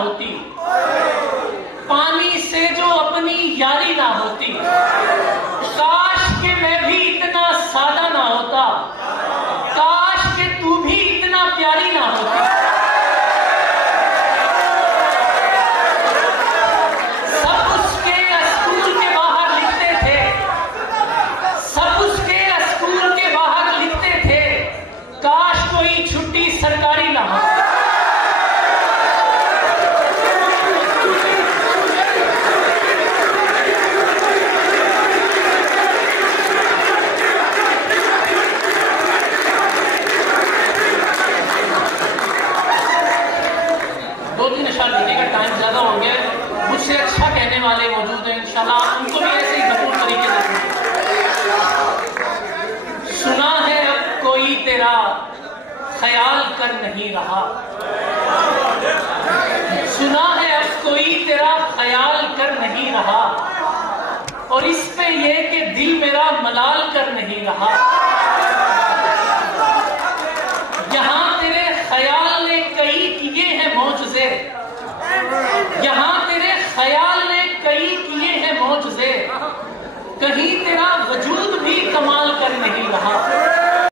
होती, पानी से जो अपनी यारी ना होती, काश के मैं भी इतना सादा ना होता, काश के तू भी इतना प्यारी ना होती। सब उसके स्कूल के बाहर लिखते थे, सब उसके स्कूल के बाहर लिखते थे, काश कोई छुट्टी सरकारी ना हो। टाइम ज्यादा हो गया, मुझसे अच्छा कहने वाले मौजूद हैं, इंशाल्लाह उनको भी ऐसे ही भरपूर तरीके से। सुना है अब कोई तेरा ख्याल कर नहीं रहा, सुना है अब कोई तेरा ख्याल कर नहीं रहा, और इस पे ये कि दिल मेरा मलाल कर नहीं रहा। यहां तेरे ख्याल ने कई किए हैं मौजज़े, यहां तेरे ख्याल ने कई किए हैं मौजज़े, कहीं तेरा वजूद भी कमाल कर नहीं रहा।